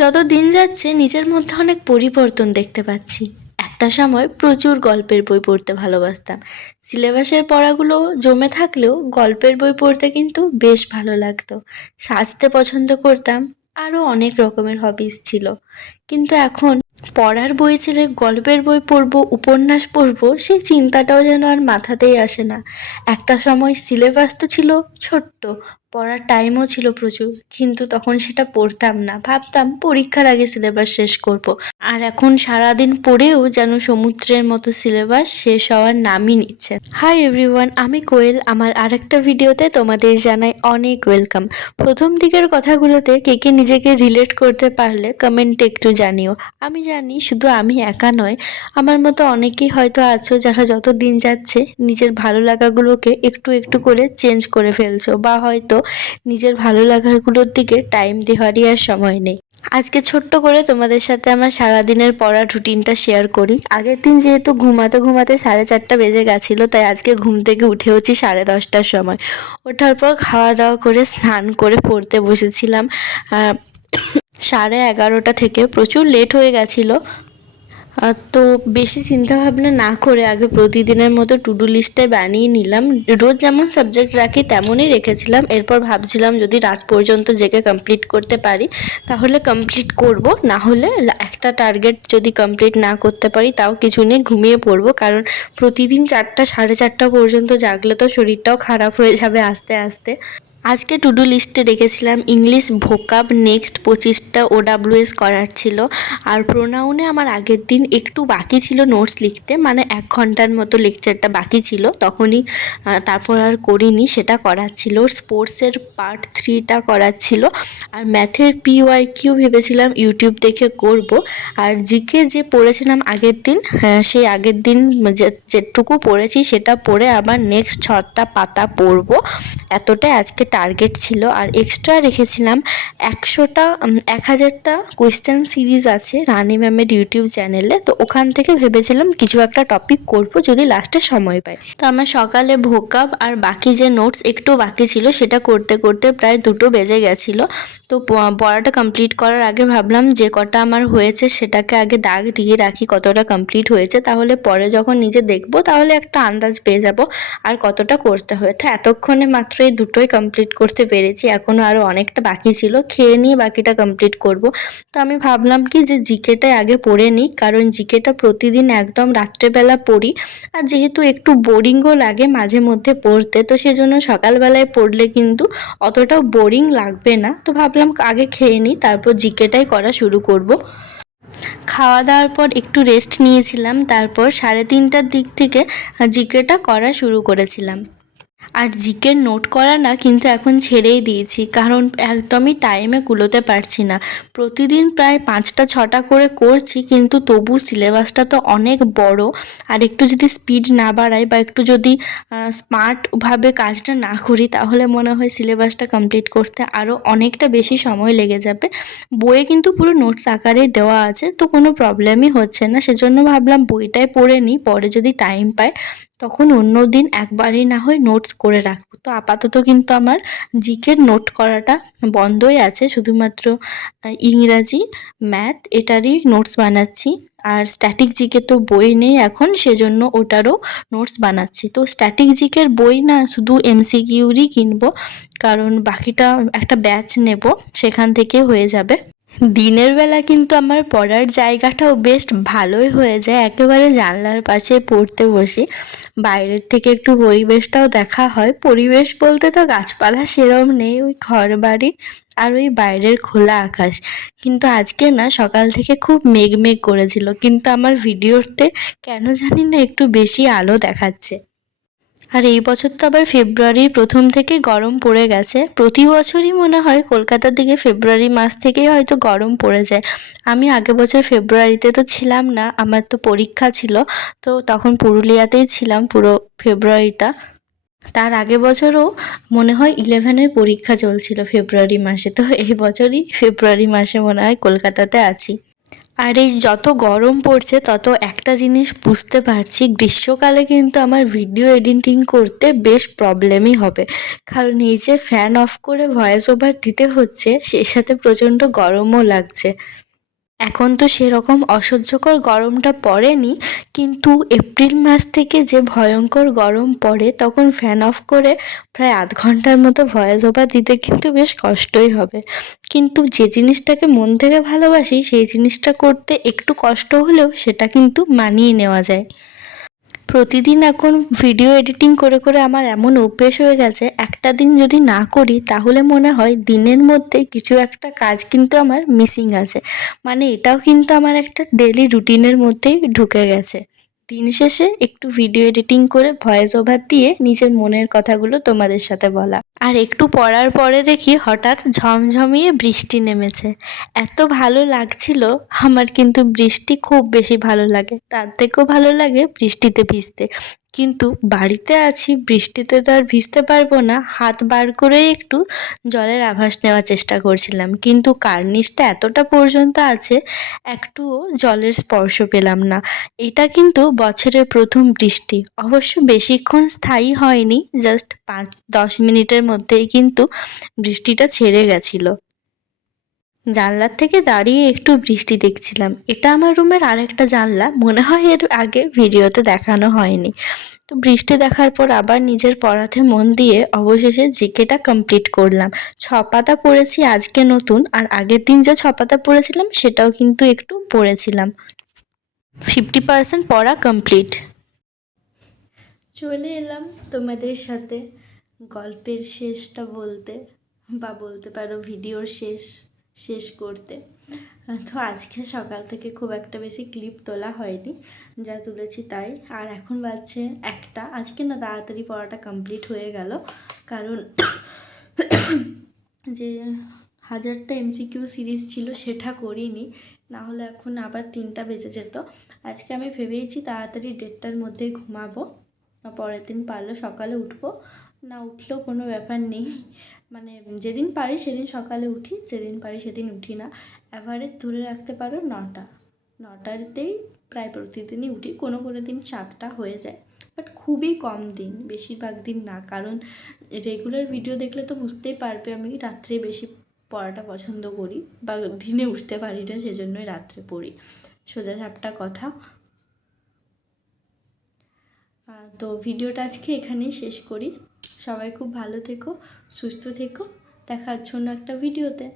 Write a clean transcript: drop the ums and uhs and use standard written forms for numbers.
যত দিন যাচ্ছে নিজের মধ্যে অনেক পরিবর্তন দেখতে পাচ্ছি। একটা সময় প্রচুর গল্পের বই পড়তে ভালোবাসতাম। সিলেবাসের পড়াগুলো জমে থাকলেও গল্পের বই পড়তে কিন্তু বেশ ভালো লাগতো। সাজতে পছন্দ করতাম, আরও অনেক রকমের হবিস ছিল। কিন্তু এখন পড়ার বই ছেড়ে গল্পের বই পড়বো, উপন্যাস পড়বো, সেই চিন্তাটাও যেন আর মাথাতেই আসে না। একটা সময় সিলেবাস তো ছিল ছোট্ট, পড়ার টাইমও ছিল প্রচুর, কিন্তু তখন সেটা পড়তাম না, ভাবতাম পরীক্ষার আগে সিলেবাস শেষ করব। আর এখন সারাদিন পড়েও যেন সমুদ্রের মতো সিলেবাস শেষ হওয়ার নামই নিচ্ছে। হাই এভরিওয়ান, আমি কোয়েল। আমার আরেকটা ভিডিওতে তোমাদের জানাই অনেক ওয়েলকাম। প্রথম দিকের কথাগুলোতে কে কে নিজেকে রিলেট করতে পারলে কমেন্টে একটু জানিও। আমি জানি শুধু আমি একা নয়, আমার মতো অনেকেই হয়তো আছো যারা যত দিন যাচ্ছে নিজের ভালো লাগাগুলোকে একটু একটু করে চেঞ্জ করে ফেলছো, বা হয়তো নিজের ভালো লাগাগুলোর দিকে টাইম দেওয়ারই আর সময় নেই। আজকে ছোট্ট করে তোমাদের সাথে আমার সারাদিনের পড়ার রুটিনটা শেয়ার করি। আগের দিন যেহেতু ঘুমাতে ঘুমাতে 4:30 বেজে গেছিলো, তাই আজকে ঘুম থেকে উঠেওছি 10:30টার সময়। ওঠার পর খাওয়া দাওয়া করে স্নান করে পড়তে বসেছিলাম। 11:30 থেকে প্রচুর লেট হয়ে গেছিলো। তো বেশি চিন্তাভাবনা না করে আগে প্রতিদিনের মতো টু ডু লিস্টটাই বানিয়ে নিলাম। রোজ যেমন সাবজেক্ট রাখি তেমনই রেখেছিলাম। এরপর ভাবছিলাম যদি রাত পর্যন্ত জেগে কমপ্লিট করতে পারি তাহলে কমপ্লিট করব, না হলে একটা টার্গেট যদি কমপ্লিট না করতে পারি তাও কিছু নিয়ে ঘুমিয়ে পড়বো। কারণ প্রতিদিন 4টা 4:30 পর্যন্ত জাগলে তো শরীরটাও খারাপ হয়ে যাবে আস্তে আস্তে। আজকে টু ডু লিস্টে রেখেছিলাম ইংলিশ ভোকাব নেক্সট 25টা OWS করার ছিল। আর প্রোনাউনে আমার আগের দিন একটু বাকি ছিল নোটস লিখতে, মানে 1 ঘন্টার মতো লেকচারটা বাকি ছিল, তখনই তারপর আর করিনি, সেটা করার ছিল। স্পোর্টসের পার্ট 3টা করার ছিল। আর ম্যাথের PYQ ভেবেছিলাম ইউটিউব দেখে করব। আর জিকে যে পড়েছিলাম আগের দিন, সেই আগের দিন যেটুকু পড়েছি সেটা পড়ে আবার নেক্সট 6টা পাতা পড়বো, এতটাই আজকে টার্গেট ছিল। আর এক্সট্রা রেখেছিলাম 1000টা কোয়েশ্চেন সিরিজ আছে রানী ম্যামের ইউটিউব চ্যানেলে, তো ওখান থেকে ভেবেছিলাম কিছু একটা টপিক করব যদি লাস্টে সময় পাই। তো আমার সকালে ভোকাব আর বাকি যে নোটস একটু বাকি ছিল সেটা করতে করতে প্রায় 2টো বেজে গেছিলো। তো পড়াটা কমপ্লিট করার আগে ভাবলাম যে কটা আমার হয়েছে সেটাকে আগে দাগ দিয়ে রাখি কতটা কমপ্লিট হয়েছে, তাহলে পরে যখন নিজে দেখবো তাহলে একটা আন্দাজ পেয়ে যাব আর কতটা করতে হবে। তো এতক্ষণে মাত্র এই 2টোই কমপ্লিট করতে পেরেছি, এখনও আরও অনেকটা বাকি ছিল, খেয়ে নিয়ে বাকিটা কমপ্লিট করব। তো আমি ভাবলাম কি যে জিকেটাই আগে পড়ে নিই, কারণ জিকেটা প্রতিদিন একদম রাত্রেবেলা পড়ি। আর যেহেতু একটু বোরিংও লাগে মাঝে মধ্যে পড়তে, তো সেজন্য সকালবেলায় পড়লে কিন্তু অতটাও বোরিং লাগবে না। তো ভাবলাম আগে খেয়ে নিই, তারপর জিকেটাই করা শুরু করব। খাওয়া দাওয়ার পর একটু রেস্ট নিয়েছিলাম, তারপর 3:30টার দিক থেকে জিকেটা করা শুরু করেছিলাম। আর জিকের নোট করা না কিন্তু এখন ছেড়েই দিয়েছি, কারণ একদমই টাইমে কুলোতে পারছি না। প্রতিদিন প্রায় 5টা 6টা করে করছি, কিন্তু তবু সিলেবাসটা তো অনেক বড়। আর একটু যদি স্পিড না বাড়াই বা একটু যদি স্মার্টভাবে কাজটা না করি তাহলে মনে হয় সিলেবাসটা কমপ্লিট করতে আরও অনেকটা বেশি সময় লেগে যাবে। বইয়ে কিন্তু পুরো নোটস আকারেই দেওয়া আছে, তো কোনো প্রবলেমই হচ্ছে না। সেজন্য ভাবলাম বইটাই পড়ে নিই, পরে যদি টাইম পাই তখন অন্য দিন একবারই না হয় নোটস করে রাখবো। তো আপাতত কিন্তু আমার জিকের নোট করাটা বন্ধই আছে, শুধুমাত্র ইংরাজি ম্যাথ এটারই নোটস বানাচ্ছি। আর স্ট্যাটিক জিকে তো বই নেই এখন, সেজন্য ওটারও নোটস বানাচ্ছি। তো স্ট্যাটিক জিকের বই না, শুধু MCQরই কিনবো, কারণ বাকিটা একটা ব্যাচ নেব, সেখান থেকে হয়ে যাবে। দিনের বেলা কিন্তু আমার পড়ার জায়গাটাও বেশ ভালোই হয়ে যায়, একেবারে জানলার পাশে পড়তে বসি। বাইরের থেকে একটু পরিবেশটাও দেখা হয়। পরিবেশ বলতে তো গাছপালা সেরম নেই, ওই ঘর বাড়ি আর ওই বাইরের খোলা আকাশ। কিন্তু আজকে না সকাল থেকে খুব মেঘ মেঘ করেছিল, কিন্তু আমার ভিডিওতে কেন জানি না একটু বেশি আলো দেখাচ্ছে। আর এই বছর তো আবার ফেব্রুয়ারির প্রথম থেকে গরম পড়ে গেছে। প্রতি বছরই মনে হয় কলকাতার দিকে ফেব্রুয়ারি মাস থেকেই হয়তো গরম পড়ে যায়। আমি আগের বছর ফেব্রুয়ারিতে তো ছিলাম না, আমার তো পরীক্ষা ছিল, তো তখন পুরুলিয়াতেই ছিলাম পুরো ফেব্রুয়ারিটা। তার আগের বছরও মনে হয় 11-এর পরীক্ষা চলছিল ফেব্রুয়ারি মাসে, তো এই বছরই ফেব্রুয়ারি মাসে মনে হয় কলকাতাতে আছি। আর এই যত গরম পড়ছে তত একটা জিনিস বুঝতে পারছি, গ্রীষ্মকালে কিন্তু আমার ভিডিও এডিটিং করতে বেশ প্রবলেমই হবে। কারণ এই যে ফ্যান অফ করে ভয়েস ওভার দিতে হচ্ছে, সেই সাথে প্রচণ্ড গরমও লাগছে। এখন তো সেরকম অসহ্যকর গরমটা পড়েনি, কিন্তু এপ্রিল মাস থেকে যে ভয়ঙ্কর গরম পড়ে তখন ফ্যান অফ করে প্রায় আধ ঘন্টার মতো ভয়েস ওভার দিতে কিন্তু বেশ কষ্টই হবে। কিন্তু যে জিনিসটাকে মন থেকে ভালোবাসি সেই জিনিসটা করতে একটু কষ্ট হলেও সেটা কিন্তু মানিয়ে নেওয়া যায়। প্রতিদিন এখন ভিডিও এডিটিং করে করে আমার এমন অভ্যেস হয়ে গেছে, একটা দিন যদি না করি তাহলে মনে হয় দিনের মধ্যে কিছু একটা কাজ কিন্তু আমার মিসিং আছে। মানে এটাও কিন্তু আমার একটা ডেলি রুটিনের মধ্যেই ঢুকে গেছে। দিন শেষে একটু ভিডিও এডিটিং করে ভয়েস ওভার দিয়ে নিজের মনের কথাগুলো তোমাদের সাথে বলা। আর একটু পড়ার পরে দেখি হঠাৎ ঝমঝমিয়ে বৃষ্টি নেমেছে। এত ভালো লাগছিল। আমার কিন্তু বৃষ্টি খুব বেশি ভালো লাগে, তার থেকেও ভালো লাগে বৃষ্টিতে ভিজতে। কিন্তু বাড়িতে আছি, বৃষ্টিতে তো আর ভিজতে পারবো না, হাত বার করে একটু জলের আভাস নেওয়ার চেষ্টা করছিলাম, কিন্তু কার্নিশটা এতটা পর্যন্ত আছে, একটুও জলের স্পর্শ পেলাম না। এটা কিন্তু বছরের প্রথম বৃষ্টি, অবশ্য বেশিক্ষণ স্থায়ী হয়নি, জাস্ট 5-10 মিনিটের মধ্যেই কিন্তু বৃষ্টিটা ছেড়ে গেছিল। জানলার থেকে দাঁড়িয়ে একটু বৃষ্টি দেখছিলাম। এটা আমার রুমের আরেকটা জানলা, মনে হয় এর আগে ভিডিওতে দেখানো হয়নি। তো বৃষ্টি দেখার পর আবার নিজের পড়াতে মন দিয়ে অবশেষে জিকেটা কমপ্লিট করলাম। 6 পাতা পড়েছি আজকে নতুন, আর আগের দিন যে 6 পাতা পড়েছিলাম সেটাও কিন্তু একটু পড়েছিলাম। 50% পড়া কমপ্লিট। চলে এলাম তোমাদের সাথে গল্পের শেষটা বলতে, বা বলতে পারো ভিডিওর শেষ শেষ করতে। তো আজকে সকাল থেকে খুব একটা বেশি ক্লিপ তোলা হয়নি, যা তুলেছি তাই। আর এখন বাজছে 1টা। আজকে না তাড়াতাড়ি পড়াটা কমপ্লিট হয়ে গেল, কারণ যে 1000টা এমসিকিউ সিরিজ ছিল সেটা করিনি, না হলে এখন আবার 3টা বেজে যেত। আজকে আমি ভেবেইছি তাড়াতাড়ি 1:30টার মধ্যে ঘুমাবো, পরের দিন পারলে সকালে উঠবো, না উঠলেও কোনো ব্যাপার নেই। মানে যেদিন পারি সেদিন সকালে উঠি, যেদিন পারি সেদিন উঠি না। অ্যাভারেজ ধরে রাখতে পারো 9টাতেই প্রায় প্রতিদিনই উঠি, কোনো কোনো দিন 7টা হয়ে যায়, বাট খুবই কম দিন, বেশিরভাগ দিন না। কারণ রেগুলার ভিডিও দেখলে তো বুঝতেই পারবে আমি রাত্রে বেশি পড়াটা পছন্দ করি, বা দিনে উঠতে পারি না, সেজন্যই রাত্রে পড়ি, সোজা সাপটা কথা। তো ভিডিওটা আজকে এখানেই শেষ করি। সবাই খুব ভালো থেকো, সুস্থ থেকো, দেখা হচ্ছে অন্য একটা ভিডিওতে।